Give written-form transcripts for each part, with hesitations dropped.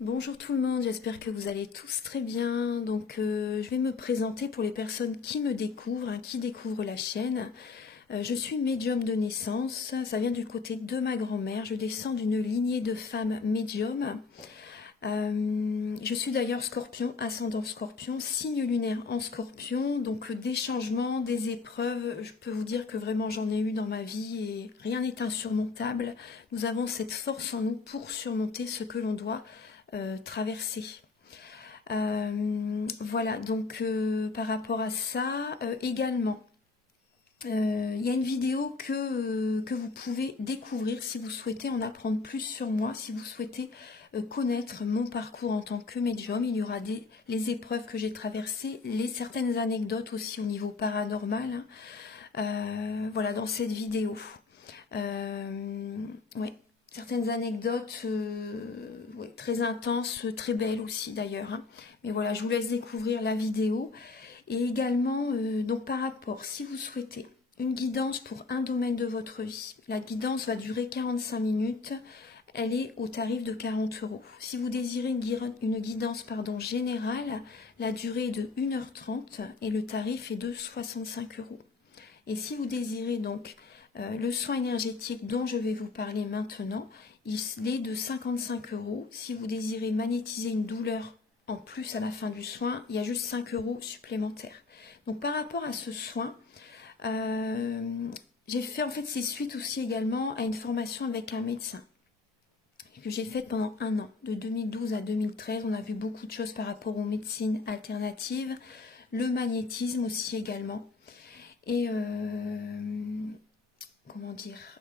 Bonjour tout le monde, j'espère que vous allez tous très bien. Donc je vais me présenter pour les personnes qui me découvrent, qui découvrent la chaîne. Je suis médium de naissance, ça vient du côté de ma grand-mère. Je descends d'une lignée de femmes médiums. Je suis d'ailleurs scorpion, ascendant scorpion, signe lunaire en scorpion. Donc des changements, des épreuves, je peux vous dire que vraiment j'en ai eu dans ma vie et rien n'est insurmontable. Nous avons cette force en nous pour surmonter ce que l'on doit traverser. Voilà, donc par rapport à ça, également, il y a une vidéo que vous pouvez découvrir si vous souhaitez en apprendre plus sur moi, si vous souhaitez connaître mon parcours en tant que médium. Il y aura les épreuves que j'ai traversées, certaines anecdotes aussi au niveau paranormal. Voilà, dans cette vidéo. Ouais. Certaines anecdotes ouais, très intenses, très belles aussi d'ailleurs. Mais voilà, je vous laisse découvrir la vidéo. Et également, donc par rapport, si vous souhaitez une guidance pour un domaine de votre vie, la guidance va durer 45 minutes. Elle est au tarif de 40 €. Si vous désirez une guidance générale, la durée est de 1h30 et le tarif est de 65 €. Et si vous désirez donc le soin énergétique dont je vais vous parler maintenant, il est de 55 €. Si vous désirez magnétiser une douleur en plus à la fin du soin, il y a juste 5 € supplémentaires. Donc par rapport à ce soin, j'ai fait en fait c'est suite aussi également à une formation avec un médecin que j'ai faite pendant 1 an, de 2012 à 2013. On a vu beaucoup de choses par rapport aux médecines alternatives, le magnétisme aussi également. Et comment dire,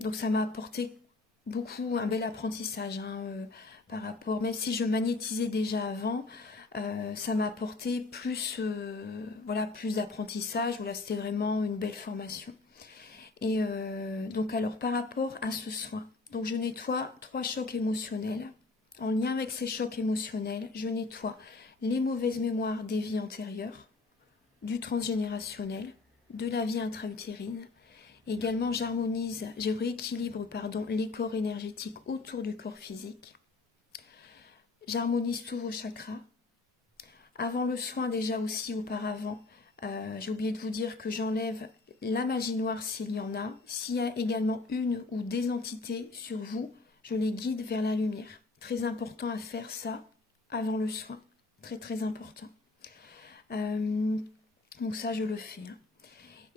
donc ça m'a apporté beaucoup, un bel apprentissage par rapport, même si je magnétisais déjà avant, ça m'a apporté plus, voilà, plus d'apprentissage. Voilà, c'était vraiment une belle formation. Et donc alors par rapport à ce soin, donc je nettoie 3 chocs émotionnels. En lien avec ces chocs émotionnels, je nettoie les mauvaises mémoires des vies antérieures, du transgénérationnel, de la vie intra-utérine. Également, je rééquilibre les corps énergétiques autour du corps physique. J'harmonise tous vos chakras. Avant le soin, déjà aussi auparavant, j'ai oublié de vous dire que j'enlève la magie noire s'il y en a. S'il y a également une ou des entités sur vous, je les guide vers la lumière. Très important à faire ça avant le soin. Très très important. Donc ça, je le fais.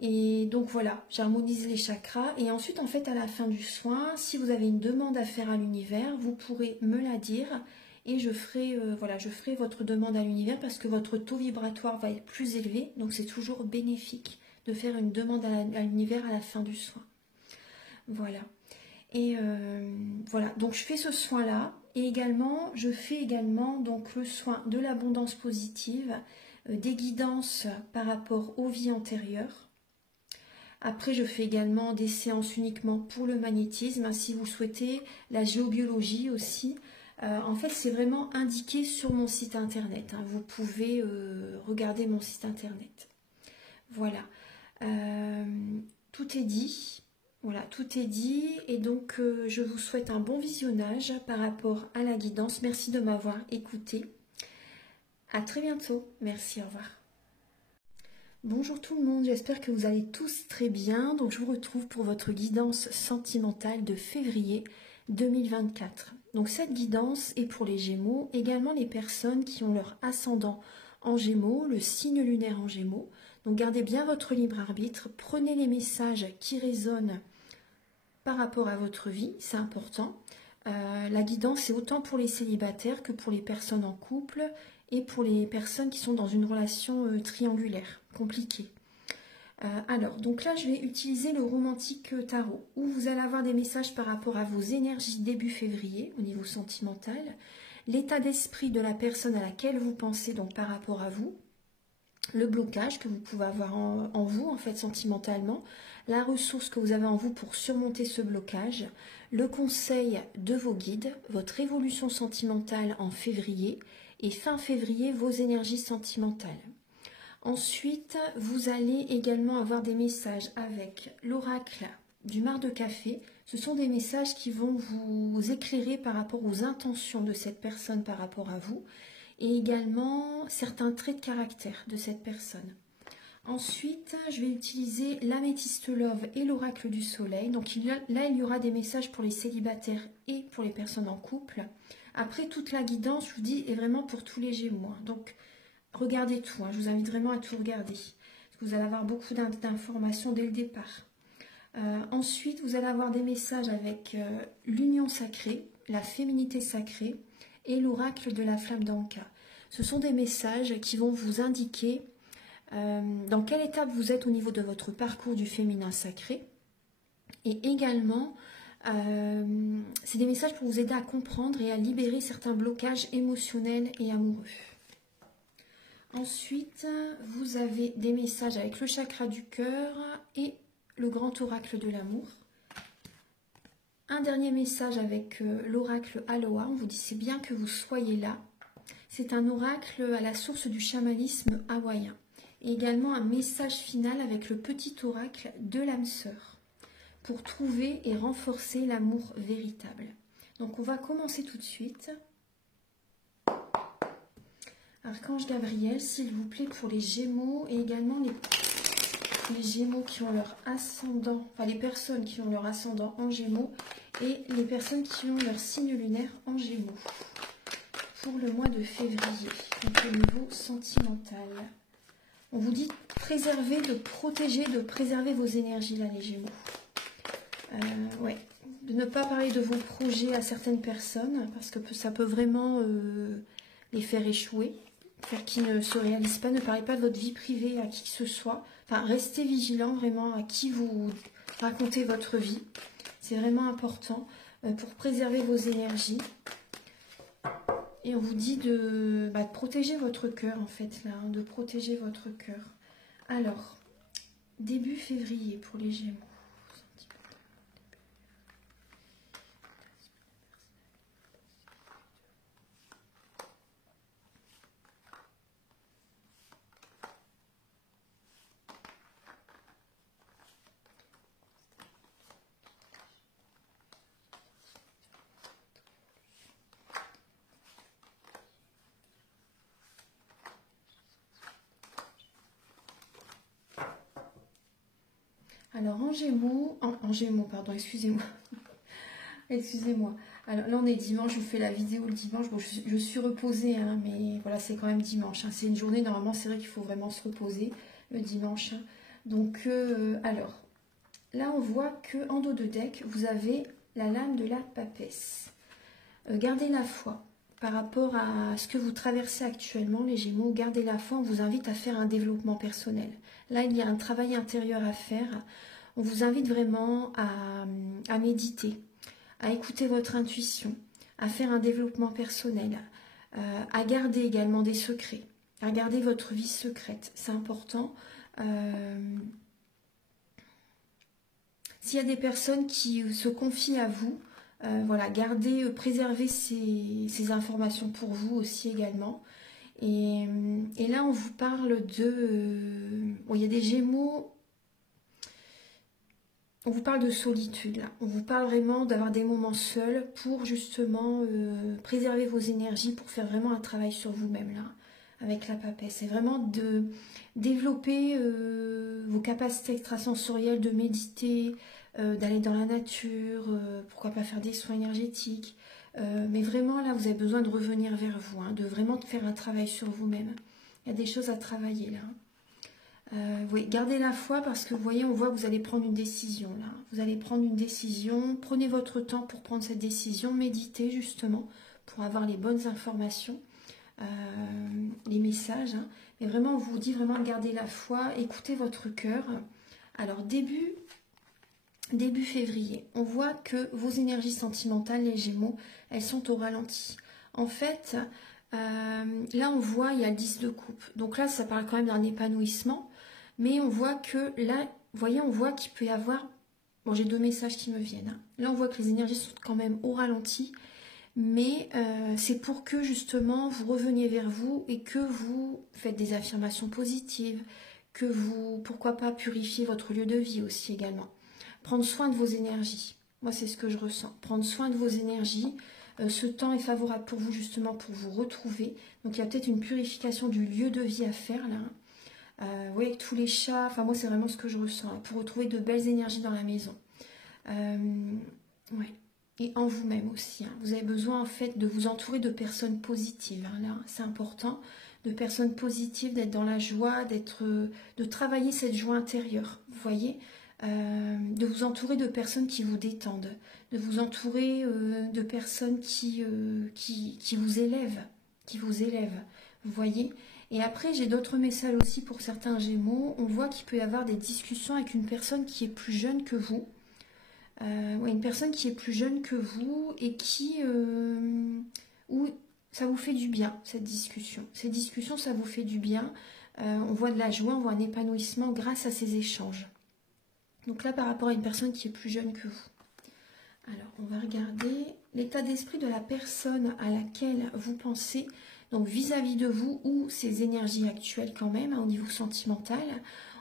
Et donc voilà, j'harmonise les chakras. Et ensuite, en fait, à la fin du soin, si vous avez une demande à faire à l'univers, vous pourrez me la dire. Et je ferai, voilà, je ferai votre demande à l'univers parce que votre taux vibratoire va être plus élevé. Donc c'est toujours bénéfique de faire une demande à l'univers à la fin du soin. Voilà. Et voilà, donc je fais ce soin-là. Et également, je fais également donc le soin de l'abondance positive, des guidances par rapport aux vies antérieures. Après, je fais également des séances uniquement pour le magnétisme. Si vous souhaitez, la géobiologie aussi. En fait, c'est vraiment indiqué sur mon site internet. Vous pouvez regarder mon site internet. Voilà. Tout est dit. Voilà, tout est dit. Et donc, je vous souhaite un bon visionnage par rapport à la guidance. Merci de m'avoir écouté. À très bientôt. Merci, au revoir. Bonjour tout le monde, j'espère que vous allez tous très bien. Donc je vous retrouve pour votre guidance sentimentale de février 2024. Donc cette guidance est pour les Gémeaux, également les personnes qui ont leur ascendant en Gémeaux, le signe lunaire en Gémeaux. Donc gardez bien votre libre arbitre, prenez les messages qui résonnent par rapport à votre vie, c'est important. La guidance est autant pour les célibataires que pour les personnes en couple et pour les personnes qui sont dans une relation triangulaire, compliquée. Alors, donc là, je vais utiliser le romantique tarot, où vous allez avoir des messages par rapport à vos énergies début février, au niveau sentimental, l'état d'esprit de la personne à laquelle vous pensez, donc par rapport à vous, le blocage que vous pouvez avoir en vous, en fait, sentimentalement, la ressource que vous avez en vous pour surmonter ce blocage, le conseil de vos guides, votre évolution sentimentale en février, et fin février, vos énergies sentimentales. Ensuite, vous allez également avoir des messages avec l'oracle du marc de café. Ce sont des messages qui vont vous éclairer par rapport aux intentions de cette personne par rapport à vous et également certains traits de caractère de cette personne. Ensuite, je vais utiliser l'améthyste love et l'oracle du soleil. Donc là, il y aura des messages pour les célibataires et pour les personnes en couple. Après, toute la guidance, je vous dis, est vraiment pour tous les Gémeaux. Donc, regardez tout. Je vous invite vraiment à tout regarder. Parce que vous allez avoir beaucoup d'informations dès le départ. Ensuite, vous allez avoir des messages avec l'union sacrée, la féminité sacrée et l'oracle de la flamme d'Anka. Ce sont des messages qui vont vous indiquer dans quelle étape vous êtes au niveau de votre parcours du féminin sacré. Et également, c'est des messages pour vous aider à comprendre et à libérer certains blocages émotionnels et amoureux. Ensuite, vous avez des messages avec le chakra du cœur et le grand oracle de l'amour. Un dernier message avec l'oracle Aloha. On vous dit c'est bien que vous soyez là. C'est un oracle à la source du chamanisme hawaïen. Et également un message final avec le petit oracle de l'âme sœur pour trouver et renforcer l'amour véritable. Donc on va commencer tout de suite. Archange Gabriel, s'il vous plaît, pour les Gémeaux et également les Gémeaux qui ont leur ascendant, enfin les personnes qui ont leur ascendant en Gémeaux et les personnes qui ont leur signe lunaire en Gémeaux pour le mois de février, donc au niveau sentimental. On vous dit de préserver vos énergies là, les Gémeaux. Ouais. De ne pas parler de vos projets à certaines personnes parce que ça peut vraiment les faire échouer, faire qu'ils ne se réalisent pas. Ne parlez pas de votre vie privée à qui que ce soit. Enfin, restez vigilant vraiment à qui vous racontez votre vie. C'est vraiment important pour préserver vos énergies. Et on vous dit de protéger votre cœur, en fait, là, de protéger votre cœur. Alors, début février pour les Gémeaux. Alors en Gémeaux, pardon, excusez-moi. Excusez-moi. Alors là on est dimanche, je vous fais la vidéo le dimanche. Bon, je suis reposée, hein, mais voilà, c'est quand même dimanche. Hein. C'est une journée, normalement, c'est vrai qu'il faut vraiment se reposer le dimanche. Hein. Donc, alors, là on voit que en dos de deck, vous avez la lame de la papesse. Gardez la foi. Par rapport à ce que vous traversez actuellement, les Gémeaux, gardez la foi, on vous invite à faire un développement personnel. Là, il y a un travail intérieur à faire. On vous invite vraiment à méditer, à écouter votre intuition, à faire un développement personnel, à garder également des secrets, à garder votre vie secrète. C'est important. S'il y a des personnes qui se confient à vous, voilà, gardez, préservez ces informations pour vous aussi également. Et là, on vous parle de... bon, il y a des Gémeaux, on vous parle de solitude, là. On vous parle vraiment d'avoir des moments seuls pour justement préserver vos énergies, pour faire vraiment un travail sur vous-même, là, avec la papesse. C'est vraiment de développer vos capacités extrasensorielles, de méditer, d'aller dans la nature, pourquoi pas faire des soins énergétiques. Mais vraiment, là, vous avez besoin de revenir vers vous, hein, de vraiment faire un travail sur vous-même. Il y a des choses à travailler, là. Oui, gardez la foi parce que vous voyez, on voit que vous allez prendre une décision, là. Vous allez prendre une décision. Prenez votre temps pour prendre cette décision. Méditez, justement, pour avoir les bonnes informations, les messages. Hein. Mais vraiment, on vous dit vraiment de garder la foi. Écoutez votre cœur. Alors, début février, on voit que vos énergies sentimentales, les Gémeaux, elles sont au ralenti. En fait, là on voit, il y a le 10 de coupe. Donc là, ça parle quand même d'un épanouissement. Mais on voit que là, vous voyez, on voit qu'il peut y avoir... Bon, j'ai deux messages qui me viennent. Hein. Là, on voit que les énergies sont quand même au ralenti. Mais c'est pour que justement, vous reveniez vers vous et que vous faites des affirmations positives. Que vous, pourquoi pas, purifiez votre lieu de vie aussi également. Prendre soin de vos énergies. Moi, c'est ce que je ressens. Prendre soin de vos énergies. Ce temps est favorable pour vous, justement, pour vous retrouver. Donc, il y a peut-être une purification du lieu de vie à faire, là. Oui, avec tous les chats. Enfin, moi, c'est vraiment ce que je ressens. Hein, pour retrouver de belles énergies dans la maison. Ouais. Et en vous-même aussi. Hein. Vous avez besoin, en fait, de vous entourer de personnes positives. Hein, là, c'est important. De personnes positives, d'être dans la joie, de travailler cette joie intérieure. Vous voyez, de vous entourer de personnes qui vous détendent, de vous entourer de personnes qui vous élèvent, vous voyez. Et après, j'ai d'autres messages aussi pour certains Gémeaux. On voit qu'il peut y avoir des discussions avec une personne qui est plus jeune que vous. Ouais, une personne qui est plus jeune que vous et où ça vous fait du bien, cette discussion. Ces discussions, ça vous fait du bien. On voit de la joie, on voit un épanouissement grâce à ces échanges. Donc là, par rapport à une personne qui est plus jeune que vous. Alors, on va regarder l'état d'esprit de la personne à laquelle vous pensez, donc vis-à-vis de vous ou ses énergies actuelles quand même, hein, au niveau sentimental.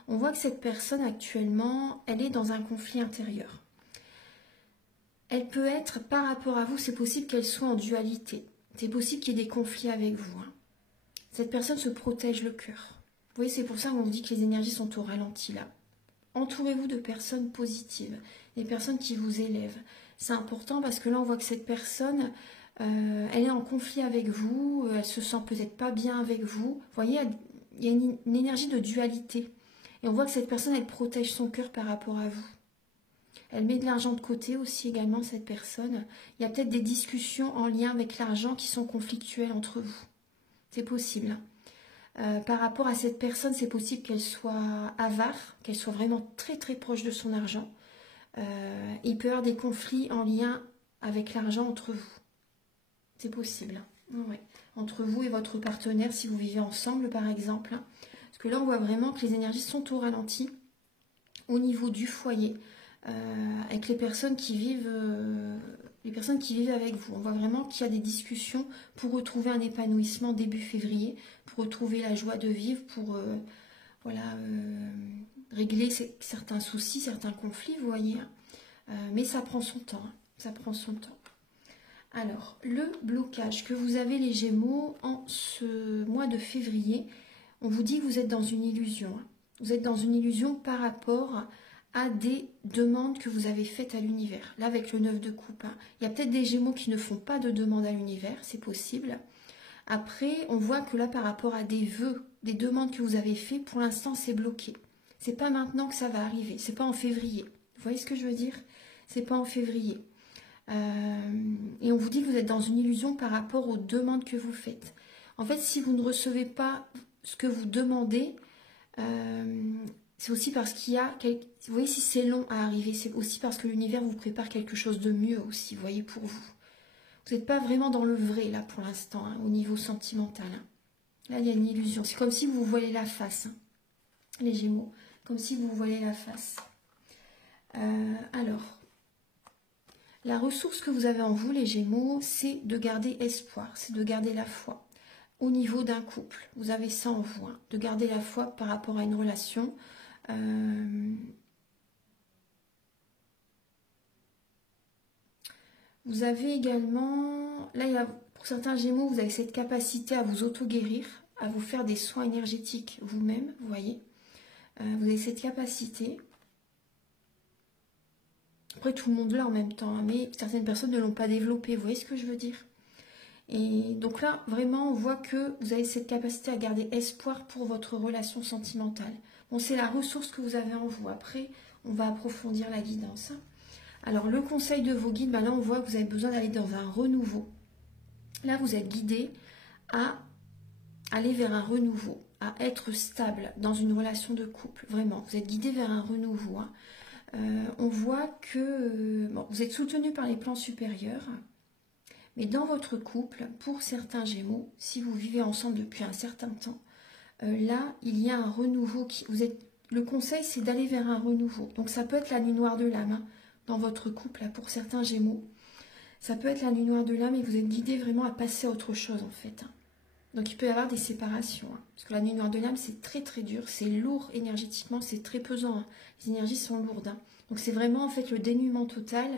On voit que cette personne actuellement, elle est dans un conflit intérieur. Elle peut être, par rapport à vous, c'est possible qu'elle soit en dualité. C'est possible qu'il y ait des conflits avec vous. Hein. Cette personne se protège le cœur. Vous voyez, c'est pour ça qu'on vous dit que les énergies sont au ralenti là. Entourez-vous de personnes positives, des personnes qui vous élèvent. C'est important parce que là, on voit que cette personne, elle est en conflit avec vous, elle se sent peut-être pas bien avec vous. Vous voyez, il y a une énergie de dualité. Et on voit que cette personne, elle protège son cœur par rapport à vous. Elle met de l'argent de côté aussi également, cette personne. Il y a peut-être des discussions en lien avec l'argent qui sont conflictuelles entre vous. C'est possible. Par rapport à cette personne, c'est possible qu'elle soit avare, qu'elle soit vraiment très très proche de son argent. Il peut y avoir des conflits en lien avec l'argent entre vous. C'est possible. Ouais. Entre vous et votre partenaire, si vous vivez ensemble par exemple. Parce que là, on voit vraiment que les énergies sont au ralenti au niveau du foyer. Avec les personnes qui vivent avec vous. On voit vraiment qu'il y a des discussions pour retrouver un épanouissement début février, pour retrouver la joie de vivre, pour régler certains soucis, certains conflits, vous voyez. Mais ça prend son temps. Hein, ça prend son temps. Alors, le blocage que vous avez les Gémeaux en ce mois de février, on vous dit que vous êtes dans une illusion. Hein. Vous êtes dans une illusion par rapport à des demandes que vous avez faites à l'univers. Là, avec le 9 de coupe, hein, il y a peut-être des Gémeaux qui ne font pas de demande à l'univers, c'est possible. Après, on voit que là, par rapport à des vœux, des demandes que vous avez faites, pour l'instant, c'est bloqué. C'est pas maintenant que ça va arriver, c'est pas en février. Vous voyez ce que je veux dire? C'est pas en février. Et on vous dit que vous êtes dans une illusion par rapport aux demandes que vous faites. En fait, si vous ne recevez pas ce que vous demandez, c'est aussi parce qu'il y a... Vous voyez, si c'est long à arriver, c'est aussi parce que l'univers vous prépare quelque chose de mieux aussi, vous voyez, pour vous. Vous n'êtes pas vraiment dans le vrai, là, pour l'instant, hein, au niveau sentimental. Hein. Là, il y a une illusion. C'est comme si vous voyez la face, hein, les Gémeaux. Comme si vous voyez la face. Alors, la ressource que vous avez en vous, les Gémeaux, c'est de garder espoir, c'est de garder la foi. Au niveau d'un couple, vous avez ça en vous, hein, de garder la foi par rapport à une relation. Vous avez également, là il y a, pour certains Gémeaux, vous avez cette capacité à vous auto-guérir, à vous faire des soins énergétiques vous-même, vous voyez. Vous avez cette capacité. Après tout le monde l'a en même temps, hein, mais certaines personnes ne l'ont pas développé, vous voyez ce que je veux dire. Et donc là, vraiment, on voit que vous avez cette capacité à garder espoir pour votre relation sentimentale. Bon, c'est la ressource que vous avez en vous. Après, on va approfondir la guidance. Alors, le conseil de vos guides, ben là, on voit que vous avez besoin d'aller dans un renouveau. Là, vous êtes guidé à aller vers un renouveau, à être stable dans une relation de couple. Vraiment, vous êtes guidé vers un renouveau. Hein. On voit que bon, vous êtes soutenu par les plans supérieurs. Mais dans votre couple, pour certains Gémeaux, si vous vivez ensemble depuis un certain temps, là, il y a un renouveau. Le conseil, c'est d'aller vers un renouveau. Donc, ça peut être la nuit noire de l'âme, hein, dans votre couple, là, pour certains Gémeaux. Ça peut être la nuit noire de l'âme et vous êtes guidé vraiment à passer à autre chose, en fait. Hein. Donc il peut y avoir des séparations. Hein, parce que la nuit noire de l'âme, c'est très très dur, c'est lourd énergétiquement, c'est très pesant. Hein. Les énergies sont lourdes. Hein. Donc c'est vraiment en fait le dénuement total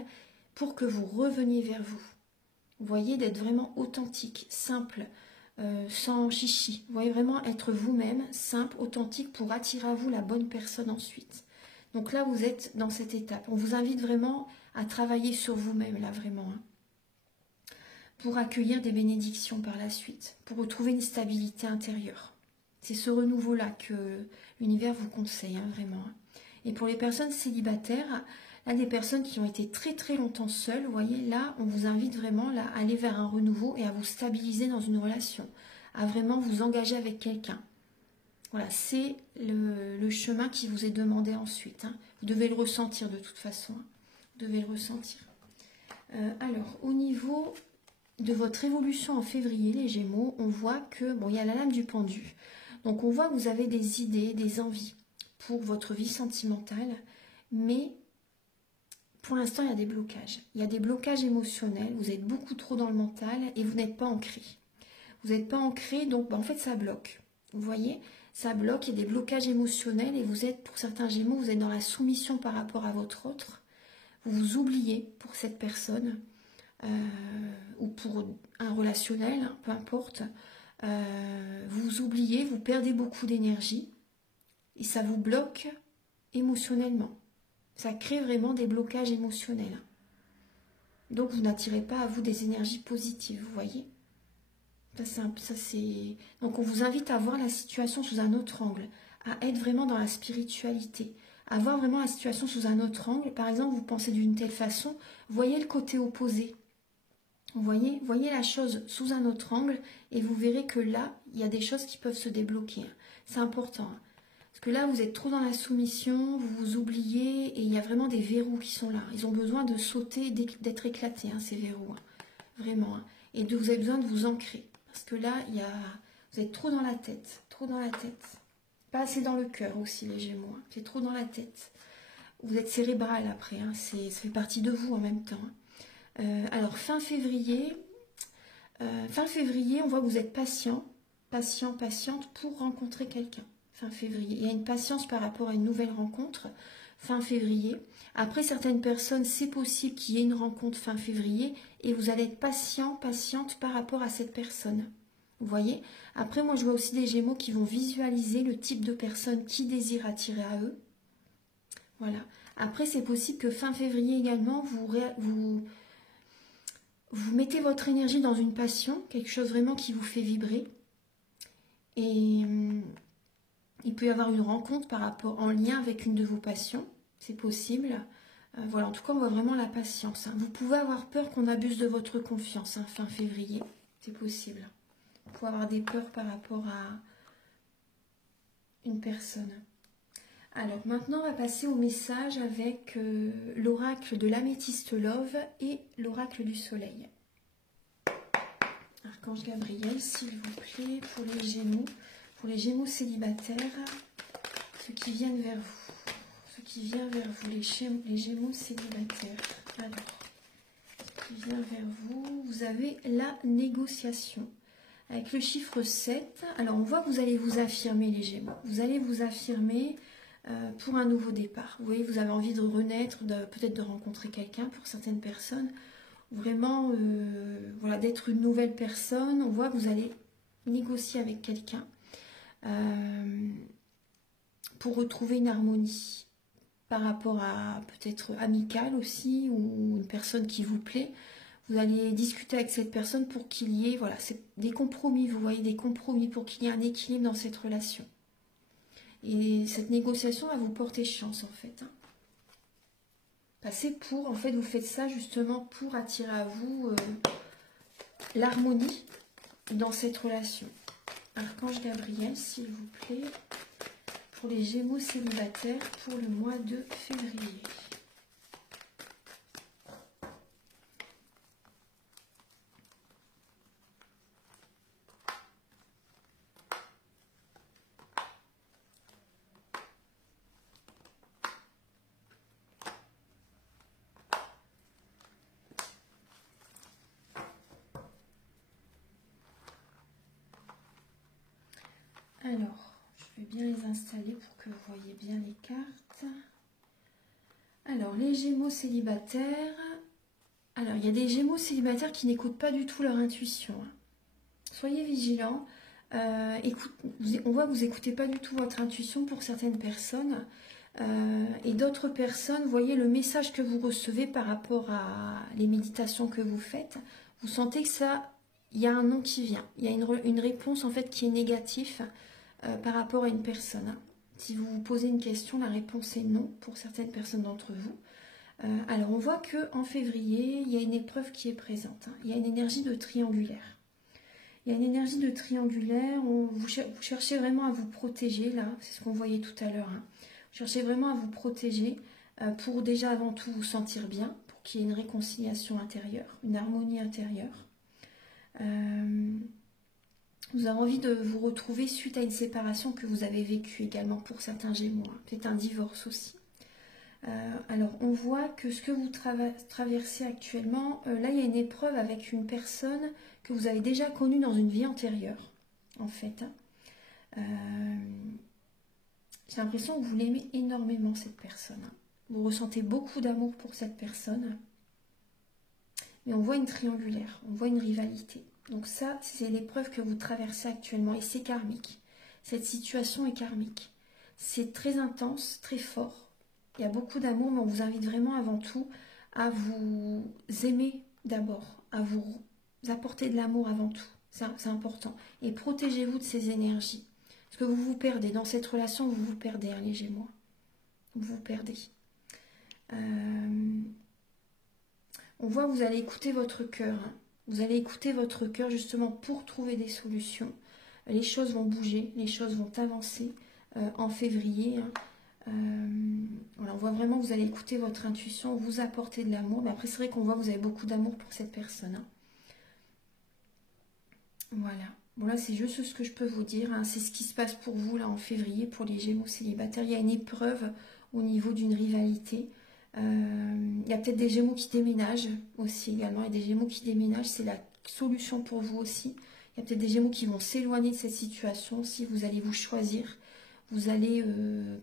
pour que vous reveniez vers vous. Vous voyez, d'être vraiment authentique, simple, sans chichi. Vous voyez, vraiment être vous-même, simple, authentique pour attirer à vous la bonne personne ensuite. Donc là, vous êtes dans cette étape. On vous invite vraiment à travailler sur vous-même, là, vraiment. Hein, pour accueillir des bénédictions par la suite, pour retrouver une stabilité intérieure. C'est ce renouveau-là que l'univers vous conseille, hein, vraiment. Hein. Et pour les personnes célibataires, là, des personnes qui ont été très très longtemps seules, vous voyez, là, on vous invite vraiment là, à aller vers un renouveau et à vous stabiliser dans une relation, à vraiment vous engager avec quelqu'un. Voilà, c'est le chemin qui vous est demandé ensuite. Hein. Vous devez le ressentir de toute façon. Hein. Vous devez le ressentir. Alors, au niveau de votre évolution en février, les Gémeaux, on voit que, bon, il y a la lame du pendu. Donc, on voit que vous avez des idées, des envies pour votre vie sentimentale, mais pour l'instant, il y a des blocages. Il y a des blocages émotionnels, vous êtes beaucoup trop dans le mental et vous n'êtes pas ancré. Vous n'êtes pas ancré, donc en fait, ça bloque. Vous voyez, ça bloque, il y a des blocages émotionnels et vous êtes, pour certains Gémeaux, vous êtes dans la soumission par rapport à votre autre. Vous vous oubliez pour cette personne ou pour un relationnel, hein, peu importe. Vous vous oubliez, vous perdez beaucoup d'énergie et ça vous bloque émotionnellement. Ça crée vraiment des blocages émotionnels. Donc vous n'attirez pas à vous des énergies positives, vous voyez. Donc on vous invite à voir la situation sous un autre angle, à être vraiment dans la spiritualité, à voir vraiment la situation sous un autre angle. Par exemple, vous pensez d'une telle façon, voyez le côté opposé. Vous voyez la chose sous un autre angle et vous verrez que là, il y a des choses qui peuvent se débloquer. C'est important. Parce que là, vous êtes trop dans la soumission, vous vous oubliez et il y a vraiment des verrous qui sont là. Ils ont besoin de sauter, d'être éclatés, hein, ces verrous. Hein. Vraiment. Hein. Et vous avez besoin de vous ancrer. Parce que là, vous êtes trop dans la tête. Trop dans la tête. Pas assez dans le cœur aussi, les Gémeaux. Hein. C'est trop dans la tête. Vous êtes cérébral après. Hein. Ça fait partie de vous en même temps. Hein. Alors, fin février, on voit que vous êtes patiente pour rencontrer quelqu'un. Fin février. Il y a une patience par rapport à une nouvelle rencontre fin février. Après, certaines personnes, c'est possible qu'il y ait une rencontre fin février et vous allez être patiente par rapport à cette personne. Vous voyez? Après, moi, je vois aussi des Gémeaux qui vont visualiser le type de personne qui désire attirer à eux. Voilà. Après, c'est possible que fin février également, vous mettez votre énergie dans une passion, quelque chose vraiment qui vous fait vibrer. Et il peut y avoir une rencontre en lien avec une de vos passions, c'est possible. Voilà, en tout cas, on voit vraiment la patience. Hein. Vous pouvez avoir peur qu'on abuse de votre confiance, hein, fin février, c'est possible. Vous pouvez avoir des peurs par rapport à une personne. Alors, maintenant, on va passer au message avec l'oracle de l'améthyste Love et l'oracle du soleil. Archange Gabriel, s'il vous plaît, pour les Gémeaux célibataires, ceux qui viennent vers vous. Ceux qui viennent vers vous, les Gémeaux célibataires. Alors, ceux qui viennent vers vous, vous avez la négociation. Avec le chiffre 7, alors on voit que vous allez vous affirmer, les Gémeaux. Vous allez vous affirmer pour un nouveau départ. Vous voyez, vous avez envie de renaître, peut-être de rencontrer quelqu'un pour certaines personnes. Vraiment, voilà, d'être une nouvelle personne. On voit que vous allez négocier avec quelqu'un pour retrouver une harmonie par rapport à peut-être amicale aussi ou une personne qui vous plaît. Vous allez discuter avec cette personne pour qu'il y ait, voilà, des compromis, vous voyez, des compromis pour qu'il y ait un équilibre dans cette relation. Et cette négociation va vous porter chance en fait. Hein. C'est pour, en fait, vous faites ça justement pour attirer à vous l'harmonie dans cette relation. Archange Gabriel, s'il vous plaît, pour les Gémeaux célibataires pour le mois de février. Alors, je vais bien les installer pour que vous voyez bien les cartes. Alors, les Gémeaux célibataires. Alors, il y a des Gémeaux célibataires qui n'écoutent pas du tout leur intuition. Soyez vigilants. On voit que vous n'écoutez pas du tout votre intuition pour certaines personnes. Et d'autres personnes, voyez le message que vous recevez par rapport à les méditations que vous faites. Vous sentez que ça, il y a un non qui vient. Il y a une réponse en fait qui est négative par rapport à une personne. Si vous vous posez une question, la réponse est non pour certaines personnes d'entre vous. Alors on voit qu'en février, il y a une épreuve qui est présente. Il y a une énergie de triangulaire. Il y a une énergie de triangulaire. Vous cherchez vraiment à vous protéger là. C'est ce qu'on voyait tout à l'heure. Vous cherchez vraiment à vous protéger pour déjà avant tout vous sentir bien, pour qu'il y ait une réconciliation intérieure, une harmonie intérieure. Vous avez envie de vous retrouver suite à une séparation que vous avez vécue également pour certains Gémeaux. Peut-être un divorce aussi. Alors, on voit que ce que vous traversez actuellement, là, il y a une épreuve avec une personne que vous avez déjà connue dans une vie antérieure, en fait. J'ai l'impression que vous l'aimez énormément, cette personne. Vous ressentez beaucoup d'amour pour cette personne. Mais on voit une triangulaire, on voit une rivalité. Donc ça, c'est l'épreuve que vous traversez actuellement et c'est karmique. Cette situation est karmique. C'est très intense, très fort. Il y a beaucoup d'amour, mais on vous invite vraiment avant tout à vous aimer d'abord, à vous apporter de l'amour avant tout. C'est important. Et protégez-vous de ces énergies. Parce que vous vous perdez. Dans cette relation, vous vous perdez, hein, les Gémeaux. Vous vous perdez. On voit que vous allez écouter votre cœur. Hein. Vous allez écouter votre cœur justement pour trouver des solutions. Les choses vont bouger, les choses vont avancer en février. Hein. Voilà, on voit vraiment que vous allez écouter votre intuition, vous apporter de l'amour. Mais après, c'est vrai qu'on voit que vous avez beaucoup d'amour pour cette personne. Hein. Voilà. Bon, là, c'est juste ce que je peux vous dire. Hein. C'est ce qui se passe pour vous, là, en février, pour les Gémeaux célibataires. Il y a une épreuve au niveau d'une rivalité. Il y a peut-être des Gémeaux qui déménagent aussi également. Il y a des Gémeaux qui déménagent. C'est la solution pour vous aussi. Il y a peut-être des Gémeaux qui vont s'éloigner de cette situation. Si vous allez vous choisir, vous allez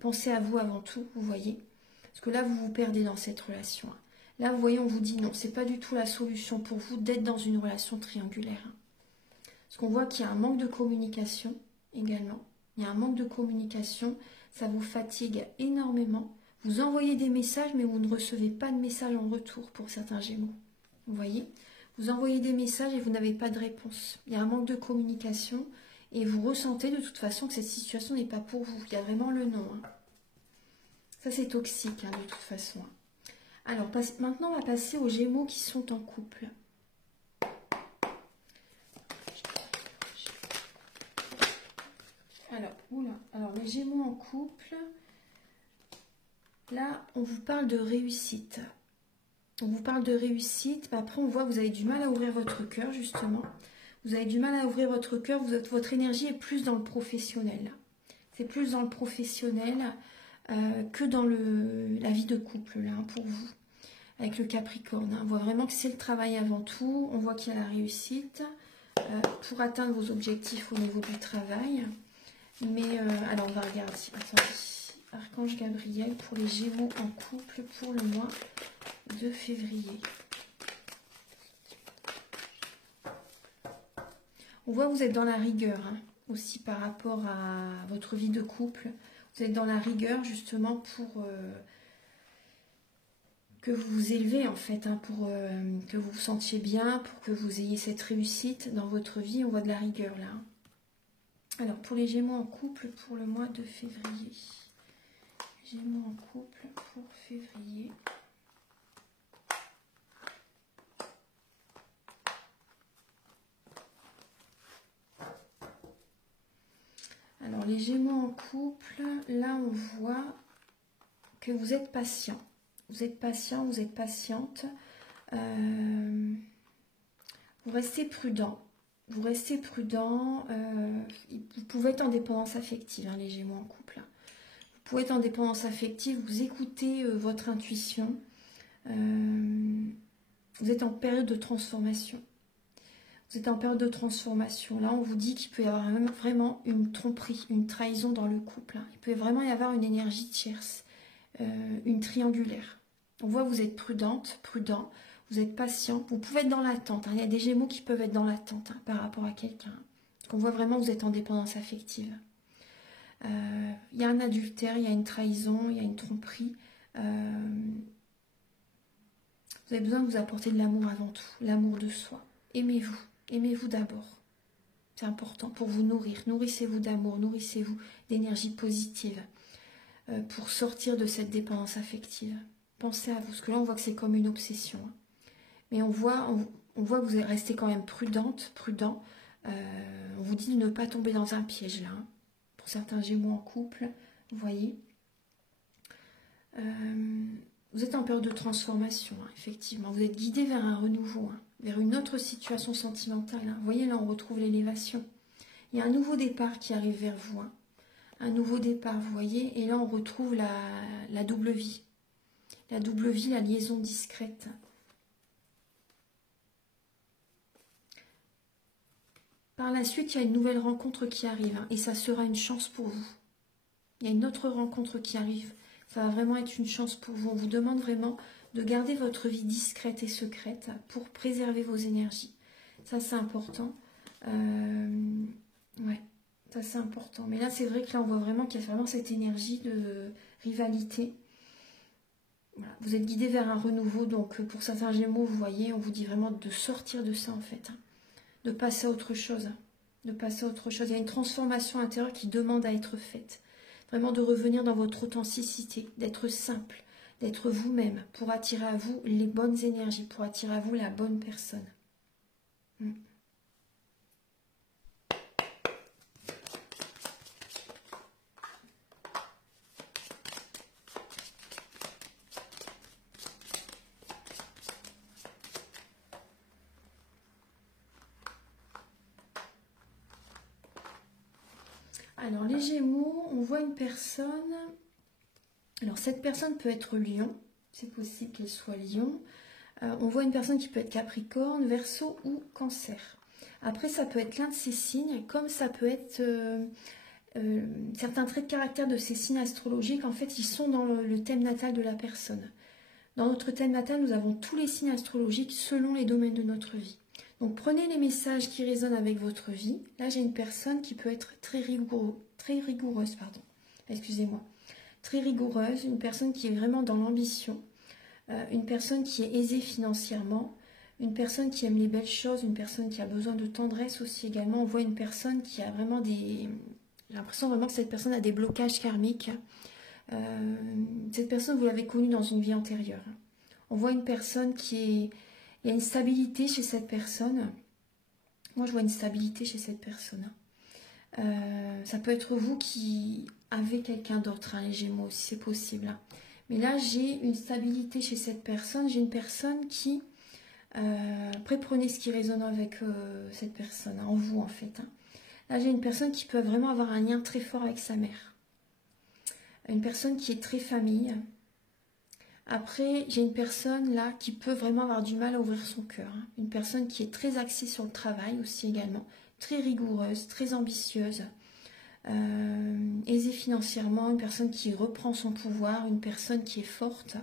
penser à vous avant tout, vous voyez. Parce que là, vous vous perdez dans cette relation. Hein. Là, vous voyez, on vous dit non. C'est pas du tout la solution pour vous d'être dans une relation triangulaire. Hein. Parce qu'on voit qu'il y a un manque de communication également. Il y a un manque de communication. Ça vous fatigue énormément. Vous envoyez des messages, mais vous ne recevez pas de messages en retour pour certains Gémeaux. Vous voyez? Vous envoyez des messages et vous n'avez pas de réponse. Il y a un manque de communication et vous ressentez de toute façon que cette situation n'est pas pour vous. Il y a vraiment le non. Hein. Ça, c'est toxique hein, de toute façon. Alors, maintenant, on va passer aux Gémeaux qui sont en couple. Alors, les Gémeaux en couple, là, on vous parle de réussite. On vous parle de réussite, mais après on voit que vous avez du mal à ouvrir votre cœur, justement. Vous avez du mal à ouvrir votre cœur, votre énergie est plus dans le professionnel. C'est plus dans le professionnel que dans la vie de couple, là, pour vous, avec le Capricorne. Hein. On voit vraiment que c'est le travail avant tout, on voit qu'il y a la réussite pour atteindre vos objectifs au niveau du travail. Mais alors on va regarder, attendez, Archange Gabriel pour les Gémeaux en couple pour le mois de février. On voit que vous êtes dans la rigueur hein, aussi par rapport à votre vie de couple. Vous êtes dans la rigueur justement pour que vous vous élevez en fait, hein, pour que vous vous sentiez bien, pour que vous ayez cette réussite dans votre vie. On voit de la rigueur là. Alors, pour les Gémeaux en couple, pour le mois de février. Gémeaux en couple pour février. Alors, les Gémeaux en couple, là, on voit que vous êtes patient. Vous êtes patient, vous êtes patiente. Vous restez prudent. Vous restez prudent, vous pouvez être en dépendance affective, hein, les Gémeaux en couple. Hein. Vous pouvez être en dépendance affective, vous écoutez votre intuition. Vous êtes en période de transformation. Vous êtes en période de transformation. Là, on vous dit qu'il peut y avoir vraiment une tromperie, une trahison dans le couple. Il peut vraiment y avoir une énergie tierce, une triangulaire. On voit que vous êtes prudente, prudent, vous êtes patient. Vous pouvez être dans l'attente. Il y a des Gémeaux qui peuvent être dans l'attente par rapport à quelqu'un. On voit vraiment que vous êtes en dépendance affective. Il y a un adultère, il y a une trahison, il y a une tromperie. Vous avez besoin de vous apporter de l'amour avant tout, l'amour de soi. Aimez-vous. Aimez-vous d'abord. C'est important pour vous nourrir. Nourrissez-vous d'amour, nourrissez-vous d'énergie positive pour sortir de cette dépendance affective. Pensez à vous, parce que là, on voit que c'est comme une obsession. Mais on voit que vous restez quand même prudente, prudent. On vous dit de ne pas tomber dans un piège, là. Pour certains Gémeaux en couple, vous voyez. Vous êtes en période de transformation, effectivement. Vous êtes guidé vers un renouveau, vers une autre situation sentimentale. Vous voyez, là, on retrouve l'élévation. Il y a un nouveau départ qui arrive vers vous. Un nouveau départ, vous voyez. Et là, on retrouve la double vie. La double vie, la liaison discrète. Par la suite, il y a une nouvelle rencontre qui arrive. Et ça sera une chance pour vous. Il y a une autre rencontre qui arrive. Ça va vraiment être une chance pour vous. On vous demande vraiment de garder votre vie discrète et secrète pour préserver vos énergies. Ça, c'est important. Ouais, ça, c'est important. Mais là, c'est vrai que là, on voit vraiment qu'il y a vraiment cette énergie de rivalité. Voilà. Vous êtes guidé vers un renouveau. Donc, pour certains Gémeaux, vous voyez, on vous dit vraiment de sortir de ça, en fait. De passer à autre chose. De passer à autre chose. Il y a une transformation intérieure qui demande à être faite. Vraiment de revenir dans votre authenticité, d'être simple, d'être vous-même pour attirer à vous les bonnes énergies, pour attirer à vous la bonne personne. Alors les Gémeaux, on voit une personne. Alors cette personne peut être Lion, c'est possible qu'elle soit Lion. On voit une personne qui peut être Capricorne, Verseau ou Cancer. Après, ça peut être l'un de ces signes, comme ça peut être certains traits de caractère de ces signes astrologiques. En fait, ils sont dans le thème natal de la personne. Dans notre thème natal, nous avons tous les signes astrologiques selon les domaines de notre vie. Donc, prenez les messages qui résonnent avec votre vie. Là, j'ai une personne qui peut être très rigoureuse, pardon. Excusez-moi. Très rigoureuse, une personne qui est vraiment dans l'ambition. Une personne qui est aisée financièrement, une personne qui aime les belles choses, une personne qui a besoin de tendresse aussi également. On voit une personne qui a vraiment des... J'ai l'impression vraiment que cette personne a des blocages karmiques. Cette personne, vous l'avez connue dans une vie antérieure. On voit une personne qui est... Il y a une stabilité chez cette personne. Moi, je vois une stabilité chez cette personne. Ça peut être vous qui avez quelqu'un d'autre, les Gémeaux, si c'est possible. Mais là, j'ai une stabilité chez cette personne. J'ai une personne qui... après, prenez ce qui résonne avec cette personne, en vous en fait. Là, j'ai une personne qui peut vraiment avoir un lien très fort avec sa mère. Une personne qui est très famille. Après, j'ai une personne là qui peut vraiment avoir du mal à ouvrir son cœur. Une personne qui est très axée sur le travail aussi également. Très rigoureuse, très ambitieuse. Aisée financièrement, une personne qui reprend son pouvoir, une personne qui est forte,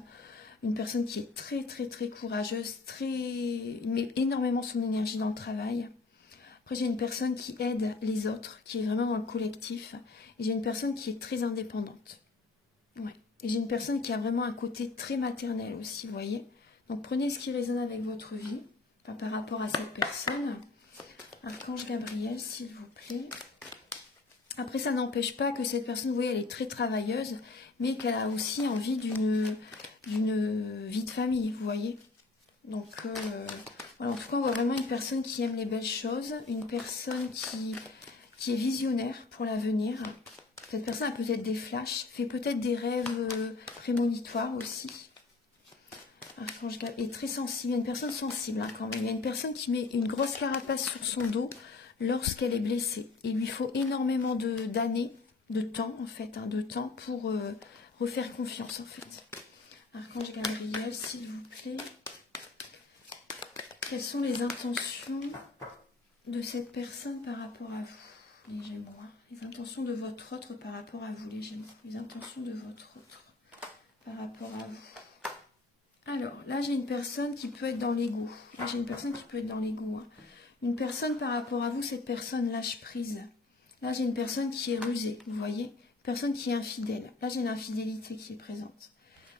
une personne qui est très courageuse, met énormément son énergie dans le travail. Après, j'ai une personne qui aide les autres, qui est vraiment dans le collectif, et j'ai une personne qui est très indépendante. Ouais. Et j'ai une personne qui a vraiment un côté très maternel aussi, vous voyez. Donc prenez ce qui résonne avec votre vie, par rapport à cette personne. Archange Gabriel, s'il vous plaît. Après, ça n'empêche pas que cette personne, vous voyez, elle est très travailleuse, mais qu'elle a aussi envie d'une vie de famille, vous voyez. Donc, voilà, en tout cas, on voit vraiment une personne qui aime les belles choses, une personne qui est visionnaire pour l'avenir. Cette personne a peut-être des flashs, fait peut-être des rêves prémonitoires aussi. Archange Gabriel est très sensible, il y a une personne sensible quand même. Il y a une personne qui met une grosse carapace sur son dos lorsqu'elle est blessée. Il lui faut énormément d'années, de temps en fait, de temps pour refaire confiance en fait. Archange Gabriel, s'il vous plaît. Quelles sont les intentions de cette personne par rapport à vous, les Gémeaux. Hein. Les intentions de votre autre par rapport à vous, les Gémeaux. Les intentions de votre autre par rapport à vous. Alors, là, j'ai une personne qui peut être dans l'ego. Là, j'ai une personne qui peut être dans l'ego. Hein. Une personne par rapport à vous, cette personne lâche prise. Là, j'ai une personne qui est rusée, vous voyez. Une personne qui est infidèle. Là, j'ai l'infidélité qui est présente.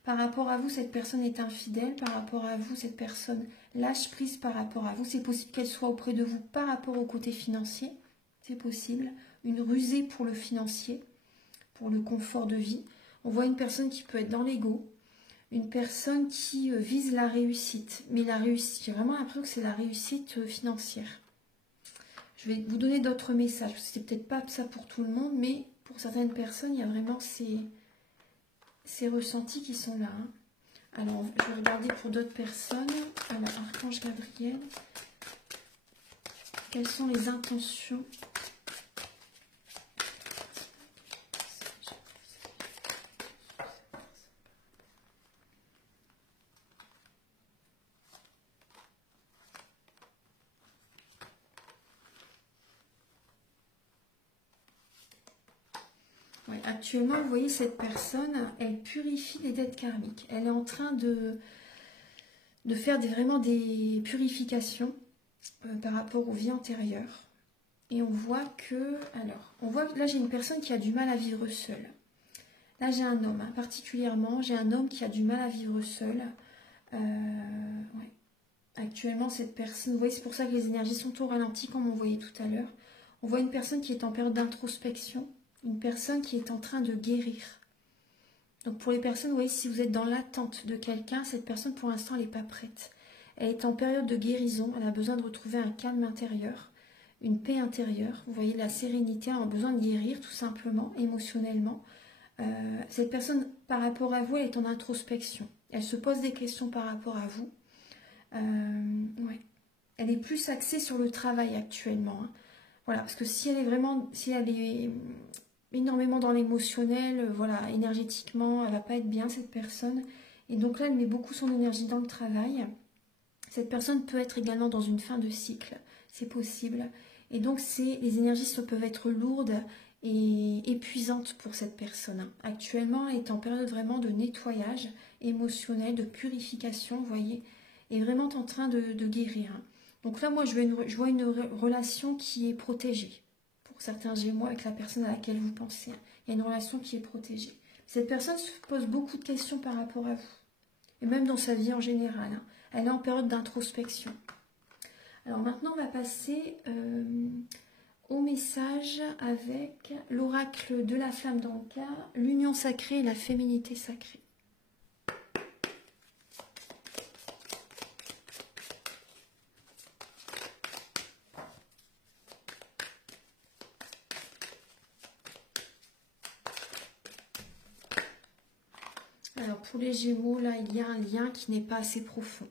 Par rapport à vous, cette personne est infidèle. Par rapport à vous, cette personne lâche prise par rapport à vous. C'est possible qu'elle soit auprès de vous par rapport au côté financier. C'est possible. Une rusée pour le financier, pour le confort de vie. On voit une personne qui peut être dans l'ego. Une personne qui vise la réussite. Mais la réussite, j'ai vraiment l'impression que c'est la réussite financière. Je vais vous donner d'autres messages. C'est peut-être pas ça pour tout le monde, mais pour certaines personnes, il y a vraiment ces ressentis qui sont là. Hein. Alors, je vais regarder pour d'autres personnes. Alors, Archange Gabriel. Quelles sont les intentions ? Ouais, actuellement, vous voyez, cette personne, elle purifie les dettes karmiques. Elle est en train de faire vraiment des purifications par rapport aux vies antérieures. Et on voit que, là j'ai une personne qui a du mal à vivre seule. Là j'ai un homme, hein, particulièrement, j'ai un homme qui a du mal à vivre seul. Ouais. Actuellement cette personne, vous voyez, c'est pour ça que les énergies sont au ralenti comme on voyait tout à l'heure. On voit une personne qui est en période d'introspection, une personne qui est en train de guérir. Donc pour les personnes, vous voyez, si vous êtes dans l'attente de quelqu'un, cette personne pour l'instant elle n'est pas prête. Elle est en période de guérison, elle a besoin de retrouver un calme intérieur, une paix intérieure, vous voyez, la sérénité, elle a besoin de guérir tout simplement, émotionnellement. Cette personne par rapport à vous, elle est en introspection. Elle se pose des questions par rapport à vous. Ouais. Elle est plus axée sur le travail actuellement. Hein. Voilà, parce que si elle est énormément dans l'émotionnel, voilà, énergétiquement, elle va pas être bien cette personne. Et donc là, elle met beaucoup son énergie dans le travail. Cette personne peut être également dans une fin de cycle, c'est possible. Et donc les énergies peuvent être lourdes et épuisantes pour cette personne. Actuellement, elle est en période vraiment de nettoyage émotionnel, de purification, vous voyez, et vraiment en train de guérir. Donc là, moi, je vois une relation qui est protégée. Pour certains Gémeaux, avec la personne à laquelle vous pensez. Il y a une relation qui est protégée. Cette personne se pose beaucoup de questions par rapport à vous. Et même dans sa vie en général. Hein. Elle est en période d'introspection. Alors maintenant, on va passer au message avec l'oracle de la flamme d'Anka, l'union sacrée et la féminité sacrée. Alors pour les Gémeaux, là, il y a un lien qui n'est pas assez profond.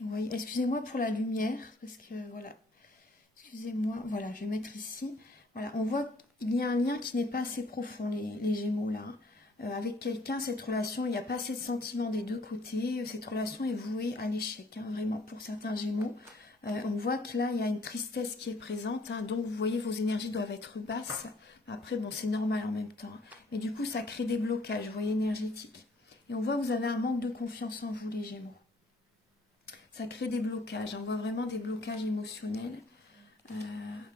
Vous voyez, excusez-moi pour la lumière, parce que voilà, excusez-moi, voilà, je vais mettre ici. Voilà, on voit qu'il y a un lien qui n'est pas assez profond, les Gémeaux là. Avec quelqu'un, cette relation, il n'y a pas assez de sentiments des deux côtés. Cette relation est vouée à l'échec, hein, vraiment, pour certains Gémeaux. On voit que là, il y a une tristesse qui est présente, hein, donc vous voyez, vos énergies doivent être basses. Après, bon, c'est normal en même temps. Mais du coup, ça crée des blocages, vous voyez, énergétiques. Et on voit que vous avez un manque de confiance en vous, les Gémeaux. Ça crée des blocages, on voit vraiment des blocages émotionnels.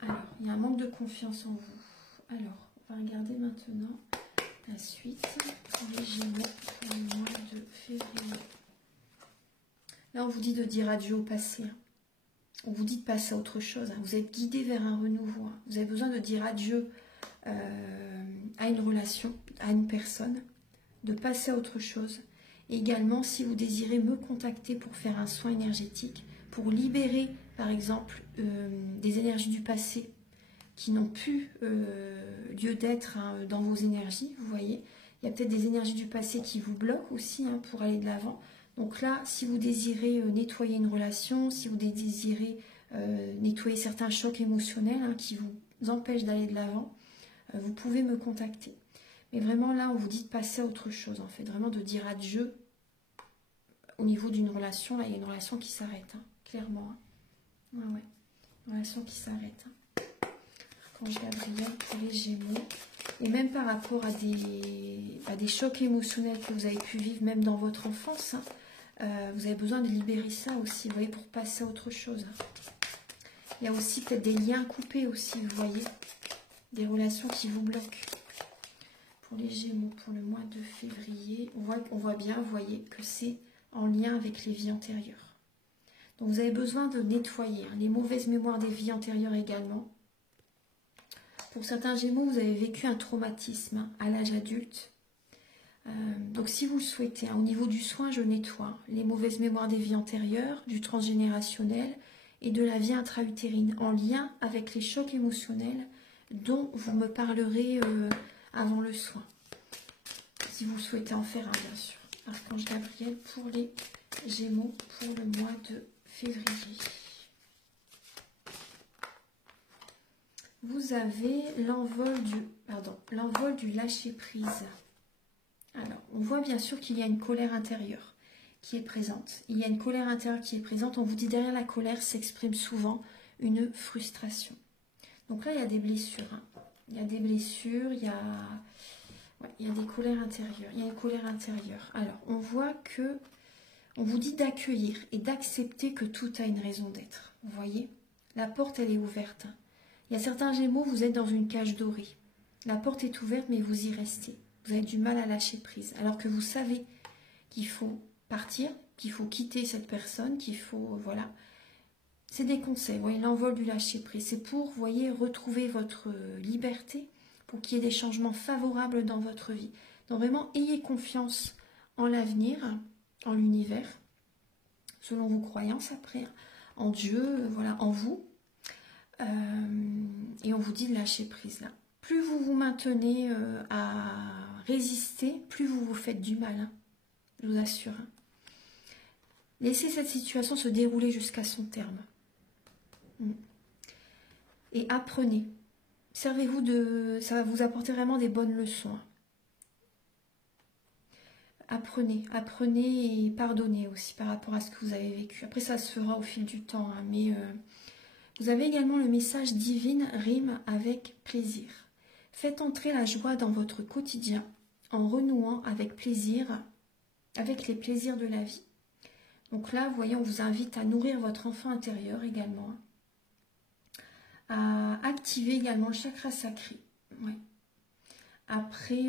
Alors, il y a un manque de confiance en vous. Alors, on va regarder maintenant la suite pour les Gémeaux pour le mois de février. Là, on vous dit de dire adieu au passé. On vous dit de passer à autre chose. Vous êtes guidé vers un renouveau. Vous avez besoin de dire adieu à une relation, à une personne, de passer à autre chose. Et également, si vous désirez me contacter pour faire un soin énergétique, pour libérer, par exemple, des énergies du passé qui n'ont plus lieu d'être hein, dans vos énergies, vous voyez. Il y a peut-être des énergies du passé qui vous bloquent aussi hein, pour aller de l'avant. Donc là, si vous désirez nettoyer une relation, si vous désirez nettoyer certains chocs émotionnels hein, qui vous empêchent d'aller de l'avant, vous pouvez me contacter. Mais vraiment là, on vous dit de passer à autre chose en fait, vraiment de dire adieu au niveau d'une relation. Là, il y a une relation qui s'arrête, hein, clairement. Hein. Ouais, ouais. relation qui s'arrête. Archange Gabriel pour les Gémeaux. Et même par rapport à des chocs émotionnels que vous avez pu vivre, même dans votre enfance, vous avez besoin de libérer ça aussi, vous voyez, pour passer à autre chose. Il y a aussi peut-être des liens coupés aussi, vous voyez, des relations qui vous bloquent. Pour les Gémeaux, pour le mois de février, on voit bien, vous voyez, que c'est en lien avec les vies antérieures. Donc vous avez besoin de nettoyer les mauvaises mémoires des vies antérieures également. Pour certains Gémeaux, vous avez vécu un traumatisme à l'âge adulte. Donc si vous le souhaitez, au niveau du soin, je nettoie les mauvaises mémoires des vies antérieures, du transgénérationnel et de la vie intra-utérine, en lien avec les chocs émotionnels dont vous me parlerez avant le soin. Si vous souhaitez en faire un, bien sûr. Archange Gabriel pour les Gémeaux pour le mois de février. Vous avez l'envol du lâcher-prise. Alors, on voit bien sûr qu'il y a une colère intérieure qui est présente. Il y a une colère intérieure qui est présente. On vous dit derrière la colère s'exprime souvent une frustration. Donc là, il y a des blessures. Il y a des blessures, il y a des colères intérieures. Il y a une colère intérieure. Alors, on voit que on vous dit d'accueillir et d'accepter que tout a une raison d'être. Vous voyez? La porte, elle est ouverte. Il y a certains Gémeaux, vous êtes dans une cage dorée. La porte est ouverte, mais vous y restez. Vous avez du mal à lâcher prise. Alors que vous savez qu'il faut partir, qu'il faut quitter cette personne, qu'il faut... Voilà. C'est des conseils. Vous voyez, l'envol du lâcher prise. C'est pour, vous voyez, retrouver votre liberté, pour qu'il y ait des changements favorables dans votre vie. Donc vraiment, ayez confiance en l'avenir, en l'univers, selon vos croyances après, en Dieu, voilà, en vous. Et on vous dit de lâcher prise là. Plus vous vous maintenez à résister, plus vous vous faites du mal, je vous assure. Laissez cette situation se dérouler jusqu'à son terme. Et apprenez. Servez-vous de... Ça va vous apporter vraiment des bonnes leçons. Apprenez et pardonnez aussi par rapport à ce que vous avez vécu. Après, ça se fera au fil du temps, mais... Vous avez également le message divine rime avec plaisir. Faites entrer la joie dans votre quotidien en renouant avec plaisir, avec les plaisirs de la vie. Donc là, vous voyez, on vous invite à nourrir votre enfant intérieur également, à activer également le chakra sacré. Ouais. Après,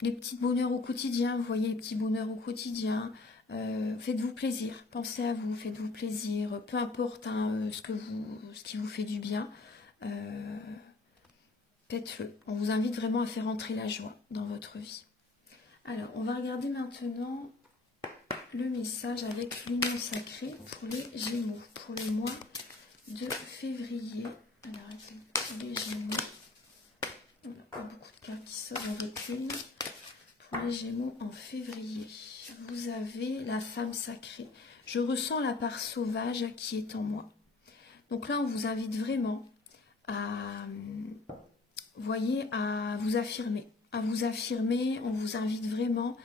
les petits bonheurs au quotidien, vous voyez, les petits bonheurs au quotidien. Faites-vous plaisir, pensez à vous, faites-vous plaisir, peu importe ce qui vous fait du bien, faites-le. On vous invite vraiment à faire entrer la joie dans votre vie. Alors, on va regarder maintenant le message avec l'union sacrée pour les Gémeaux, pour le mois de février. Alors, pour les Gémeaux, on n'a pas beaucoup de cartes qui sortent avec une. Pour les Gémeaux en février, vous avez la femme sacrée. Je ressens la part sauvage qui est en moi. Donc là, on vous invite vraiment à, voyez, à vous affirmer. À vous affirmer, on vous invite vraiment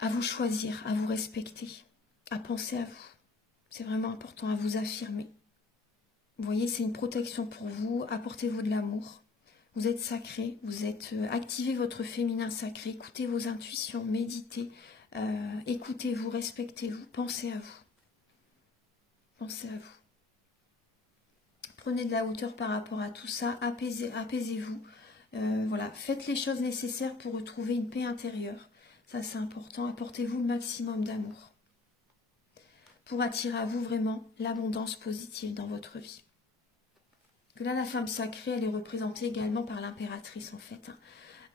à vous choisir, à vous respecter, à penser à vous. C'est vraiment important, à vous affirmer. Vous voyez, c'est une protection pour vous. Apportez-vous de l'amour. Vous êtes sacré, vous êtes activez votre féminin sacré, écoutez vos intuitions, méditez, écoutez-vous, respectez-vous, pensez à vous. Pensez à vous. Prenez de la hauteur par rapport à tout ça, apaisez-vous. Voilà, faites les choses nécessaires pour retrouver une paix intérieure. Ça, c'est important. Apportez-vous le maximum d'amour pour attirer à vous vraiment l'abondance positive dans votre vie. Que là, la femme sacrée, elle est représentée également par l'impératrice, en fait.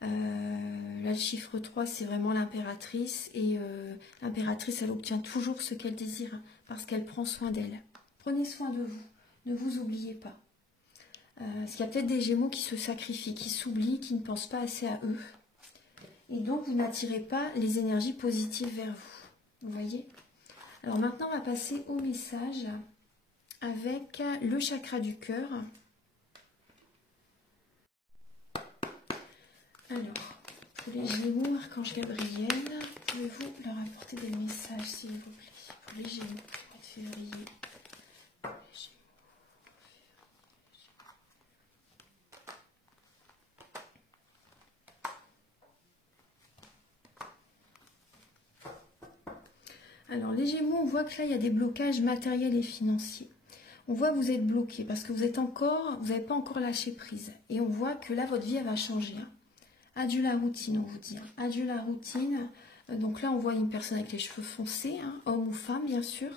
Là, le chiffre 3, c'est vraiment l'impératrice. Et l'impératrice, elle obtient toujours ce qu'elle désire parce qu'elle prend soin d'elle. Prenez soin de vous. Ne vous oubliez pas. Parce qu'il y a peut-être des Gémeaux qui se sacrifient, qui s'oublient, qui ne pensent pas assez à eux. Et donc, vous n'attirez pas les énergies positives vers vous. Vous voyez? Alors maintenant, on va passer au message avec le chakra du cœur. Alors, pour les Gémeaux, Archange Gabriel, pouvez-vous leur apporter des messages, s'il vous plaît, pour les Gémeaux, 4 février Alors, les Gémeaux, on voit que là, il y a des blocages matériels et financiers. On voit que vous êtes bloqué parce que vous n'avez pas encore lâché prise. Et on voit que là, votre vie, elle va changer. Hein. Adieu la routine, on vous dit. Hein. Adieu la routine. Donc là, on voit une personne avec les cheveux foncés, hein, homme ou femme, bien sûr.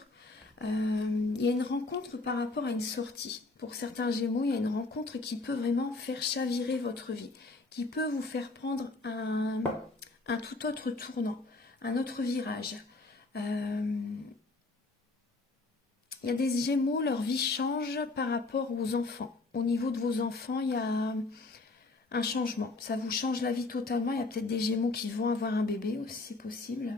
Il y a une rencontre par rapport à une sortie. Pour certains Gémeaux, il y a une rencontre qui peut vraiment faire chavirer votre vie, qui peut vous faire prendre un tout autre tournant, un autre virage. Il y a des Gémeaux, leur vie change par rapport aux enfants. Au niveau de vos enfants, il y a un changement. Ça vous change la vie totalement. Il y a peut-être des Gémeaux qui vont avoir un bébé aussi, c'est possible.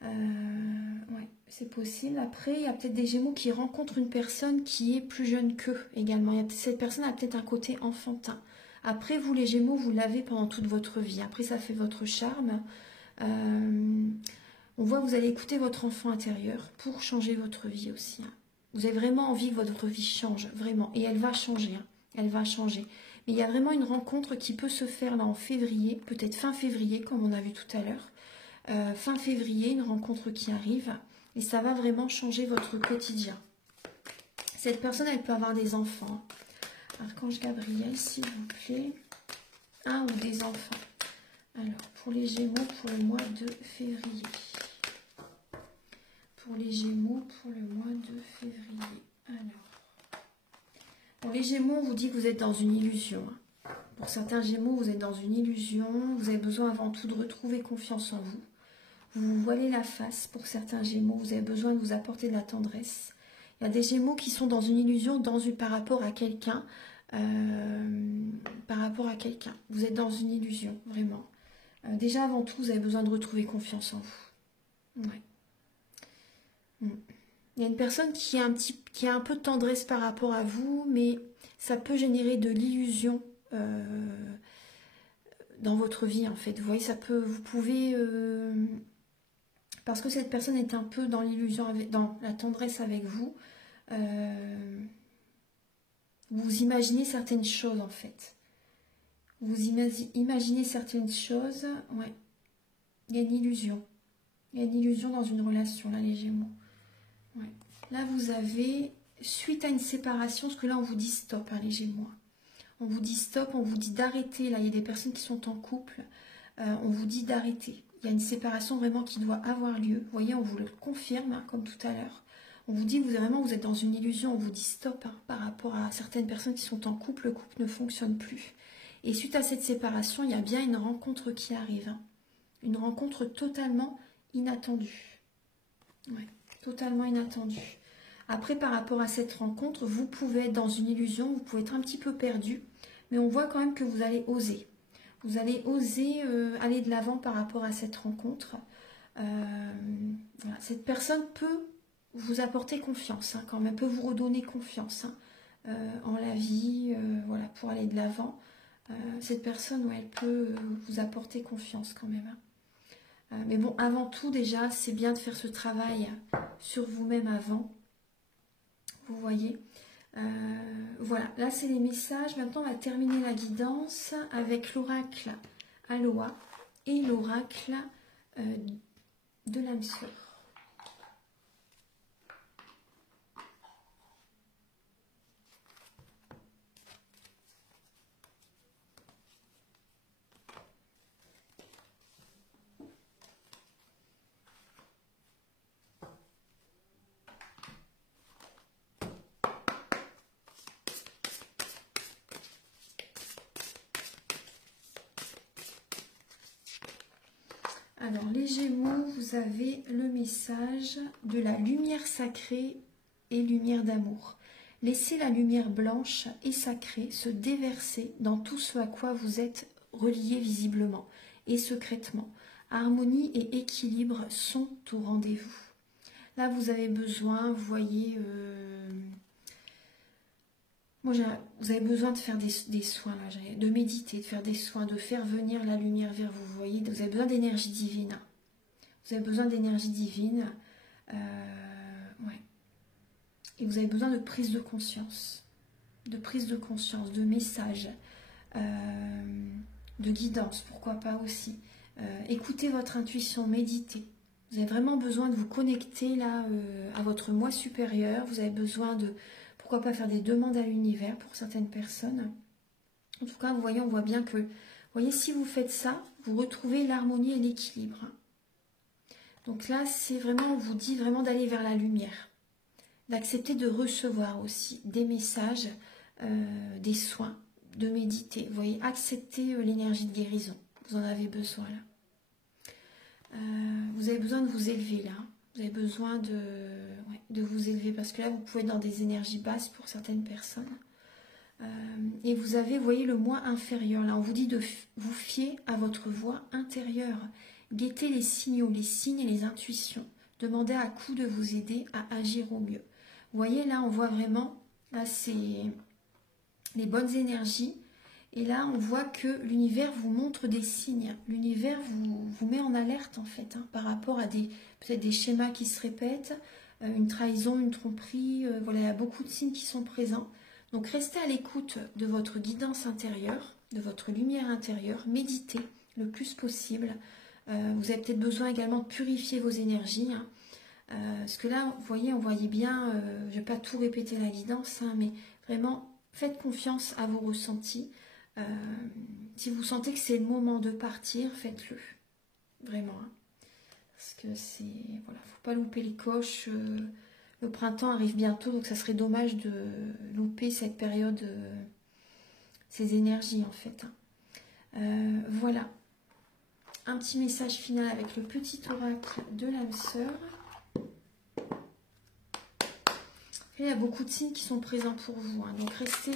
Ouais, c'est possible. Après, il y a peut-être des Gémeaux qui rencontrent une personne qui est plus jeune qu'eux également. Cette personne a peut-être un côté enfantin. Après, vous les Gémeaux, vous l'avez pendant toute votre vie. Après, ça fait votre charme. On voit que vous allez écouter votre enfant intérieur pour changer votre vie aussi. Hein. Vous avez vraiment envie que votre vie change, vraiment. Et elle va changer. Hein. Elle va changer. Mais il y a vraiment une rencontre qui peut se faire là en février, peut-être fin février, comme on a vu tout à l'heure. Fin février, une rencontre qui arrive. Et ça va vraiment changer votre quotidien. Cette personne, elle peut avoir des enfants. Archange Gabriel, s'il vous plaît. Un ou des enfants. Alors, pour les Gémeaux, pour le mois de février. Pour les Gémeaux, pour le mois de février. Alors, pour les Gémeaux, on vous dit que vous êtes dans une illusion. Pour certains Gémeaux, vous êtes dans une illusion. Vous avez besoin avant tout de retrouver confiance en vous. Vous vous voilez la face. Pour certains Gémeaux, vous avez besoin de vous apporter de la tendresse. Il y a des Gémeaux qui sont dans une illusion par rapport à quelqu'un. Par rapport à quelqu'un. Vous êtes dans une illusion, vraiment. Déjà, avant tout, vous avez besoin de retrouver confiance en vous. Ouais. Il y a une personne qui a un peu de tendresse par rapport à vous, mais ça peut générer de l'illusion dans votre vie, en fait. Vous voyez, vous pouvez... parce que cette personne est un peu dans l'illusion, dans la tendresse avec vous, vous imaginez certaines choses, en fait. Vous imaginez certaines choses, ouais. Il y a une illusion. Il y a une illusion dans une relation, là, les Gémeaux. Ouais. Là, vous avez, suite à une séparation, parce que là, on vous dit stop, hein, les Gémeaux. On vous dit stop, on vous dit d'arrêter. Là, il y a des personnes qui sont en couple. On vous dit d'arrêter. Il y a une séparation vraiment qui doit avoir lieu. Vous voyez, on vous le confirme, hein, comme tout à l'heure. On vous dit que vous êtes dans une illusion. On vous dit stop hein, par rapport à certaines personnes qui sont en couple. Le couple ne fonctionne plus. Et suite à cette séparation, il y a bien une rencontre qui arrive. Hein. Une rencontre totalement inattendue. Ouais, totalement inattendue. Après, par rapport à cette rencontre, vous pouvez être dans une illusion, vous pouvez être un petit peu perdu, mais on voit quand même que vous allez oser. Vous allez oser aller de l'avant par rapport à cette rencontre. Voilà. Cette personne peut vous apporter confiance, hein, quand même, peut vous redonner confiance hein, en la vie, voilà, pour aller de l'avant. Cette personne, ouais, elle peut vous apporter confiance quand même. Hein. Mais bon, avant tout, déjà, c'est bien de faire ce travail sur vous-même avant. Vous voyez, voilà, là c'est les messages. Maintenant, on va terminer la guidance avec l'oracle Aloha et l'oracle de l'âme sœur. Alors, les Gémeaux, vous avez le message de la lumière sacrée et lumière d'amour. Laissez la lumière blanche et sacrée se déverser dans tout ce à quoi vous êtes reliés visiblement et secrètement. Harmonie et équilibre sont au rendez-vous. Là, vous avez besoin, vous voyez... vous avez besoin de faire des soins, là, de méditer, de faire des soins, de faire venir la lumière vers vous. Vous voyez, vous avez besoin d'énergie divine. Vous avez besoin d'énergie divine. Ouais. Et vous avez besoin de prise de conscience. De prise de conscience, de message, de guidance, pourquoi pas aussi. Écoutez votre intuition, méditez. Vous avez vraiment besoin de vous connecter là à votre moi supérieur. Vous avez besoin de, pourquoi pas, faire des demandes à l'univers pour certaines personnes. En tout cas, vous voyez, on voit bien que, vous voyez, si vous faites ça, vous retrouvez l'harmonie et l'équilibre. Donc là, c'est vraiment, on vous dit vraiment d'aller vers la lumière, d'accepter de recevoir aussi des messages, des soins, de méditer. Vous voyez, accepter l'énergie de guérison. Vous en avez besoin là. Vous avez besoin de vous élever là. Vous avez besoin de vous élever parce que là, vous pouvez être dans des énergies basses pour certaines personnes. Et vous avez, vous voyez, le moi inférieur. Là, on vous dit de vous fier à votre voix intérieure. Guettez les signaux, les signes et les intuitions. Demandez à coup de vous aider à agir au mieux. Vous voyez, là, on voit vraiment, là, c'est les bonnes énergies. Et là, on voit que l'univers vous montre des signes. L'univers vous met en alerte, en fait, hein, par rapport à peut-être des schémas qui se répètent, une trahison, une tromperie. Voilà, il y a beaucoup de signes qui sont présents. Donc, restez à l'écoute de votre guidance intérieure, de votre lumière intérieure. Méditez le plus possible. Vous avez peut-être besoin également de purifier vos énergies. Hein, parce que là, vous voyez, on voyait bien, je ne vais pas tout répéter la guidance, hein, mais vraiment, faites confiance à vos ressentis. Si vous sentez que c'est le moment de partir, faites-le. Vraiment. Hein. Parce que c'est... Voilà, faut pas louper les coches. Le printemps arrive bientôt, donc ça serait dommage de louper cette période, ces énergies en fait. Hein. Voilà. Un petit message final avec le petit oracle de l'âme sœur. Il y a beaucoup de signes qui sont présents pour vous. Hein, donc restez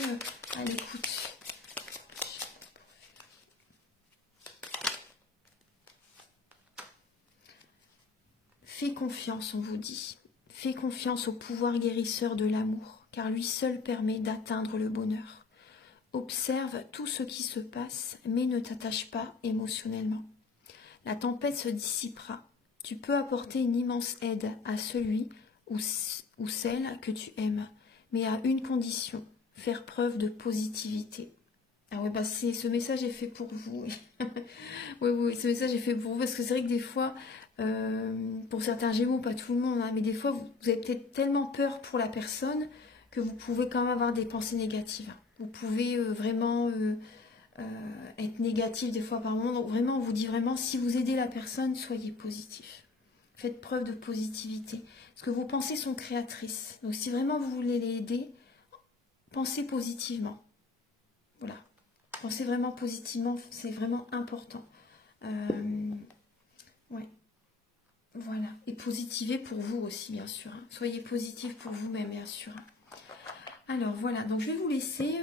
à l'écoute. Fais confiance, on vous dit. Fais confiance au pouvoir guérisseur de l'amour, car lui seul permet d'atteindre le bonheur. Observe tout ce qui se passe, mais ne t'attache pas émotionnellement. La tempête se dissipera. Tu peux apporter une immense aide à celui ou celle que tu aimes, mais à une condition, faire preuve de positivité. Ah ouais, bah ce message est fait pour vous. Oui, ce message est fait pour vous, parce que c'est vrai que des fois... pour certains Gémeaux, pas tout le monde, hein, mais des fois vous avez peut-être tellement peur pour la personne que vous pouvez quand même avoir des pensées négatives. Vous pouvez vraiment être négatif des fois par moment. Donc vraiment, on vous dit vraiment, si vous aidez la personne, soyez positif. Faites preuve de positivité. Parce que vos pensées sont créatrices. Donc si vraiment vous voulez l'aider, pensez positivement. Voilà. Pensez vraiment positivement, c'est vraiment important. Ouais. Voilà, et positivez pour vous aussi, bien sûr. Hein. Soyez positif pour vous-même, bien sûr. Alors, voilà, donc je vais vous laisser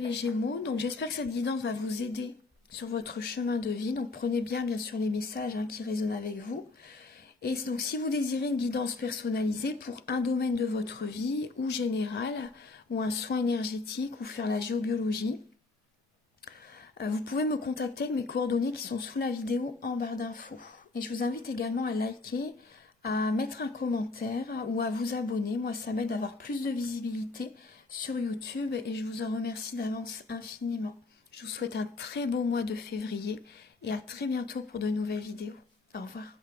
les Gémeaux. Donc, j'espère que cette guidance va vous aider sur votre chemin de vie. Donc, prenez bien sûr, les messages hein, qui résonnent avec vous. Et donc, si vous désirez une guidance personnalisée pour un domaine de votre vie, ou général, ou un soin énergétique, ou faire la géobiologie, vous pouvez me contacter avec mes coordonnées qui sont sous la vidéo en barre d'infos. Et je vous invite également à liker, à mettre un commentaire ou à vous abonner. Moi, ça m'aide à avoir plus de visibilité sur YouTube et je vous en remercie d'avance infiniment. Je vous souhaite un très beau mois de février et à très bientôt pour de nouvelles vidéos. Au revoir.